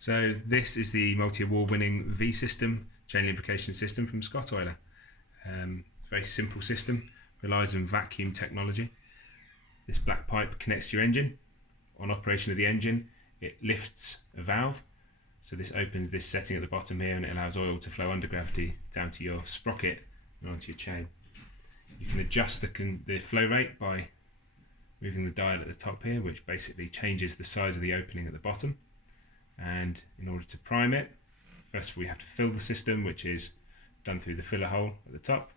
So this is the multi-award winning vSystem chain lubrication system from Scottoiler. Very simple system, relies on vacuum technology. This black pipe connects to your engine. On operation of the engine, it lifts a valve. So this opens this setting at the bottom here and it allows oil to flow under gravity down to your sprocket and onto your chain. You can adjust the flow rate by moving the dial at the top here, which basically changes the size of the opening at the bottom. And in order to prime it, first of all you have to fill the system, which is done through the filler hole at the top.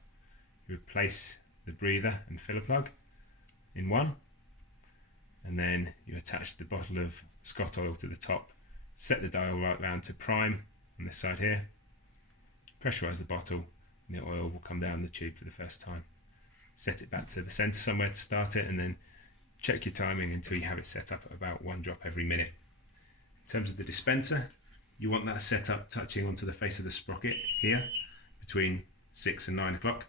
You replace the breather and filler plug in one, and then you attach the bottle of Scottoil to the top, set the dial right round to prime on this side here, pressurise the bottle, and the oil will come down the tube for the first time. Set it back to the centre somewhere to start it, and then check your timing until you have it set up at about 1 drop every minute. In terms of the dispenser, you want that set up touching onto the face of the sprocket here between 6 and 9 o'clock.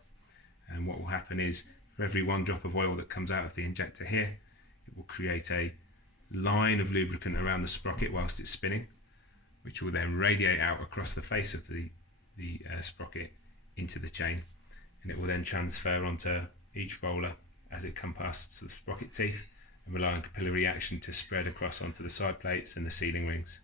And what will happen is, for every 1 drop of oil that comes out of the injector here, it will create a line of lubricant around the sprocket whilst it's spinning, which will then radiate out across the face of the sprocket into the chain, and it will then transfer onto each roller as it comes past the sprocket teeth and rely on capillary action to spread across onto the side plates and the sealing rings.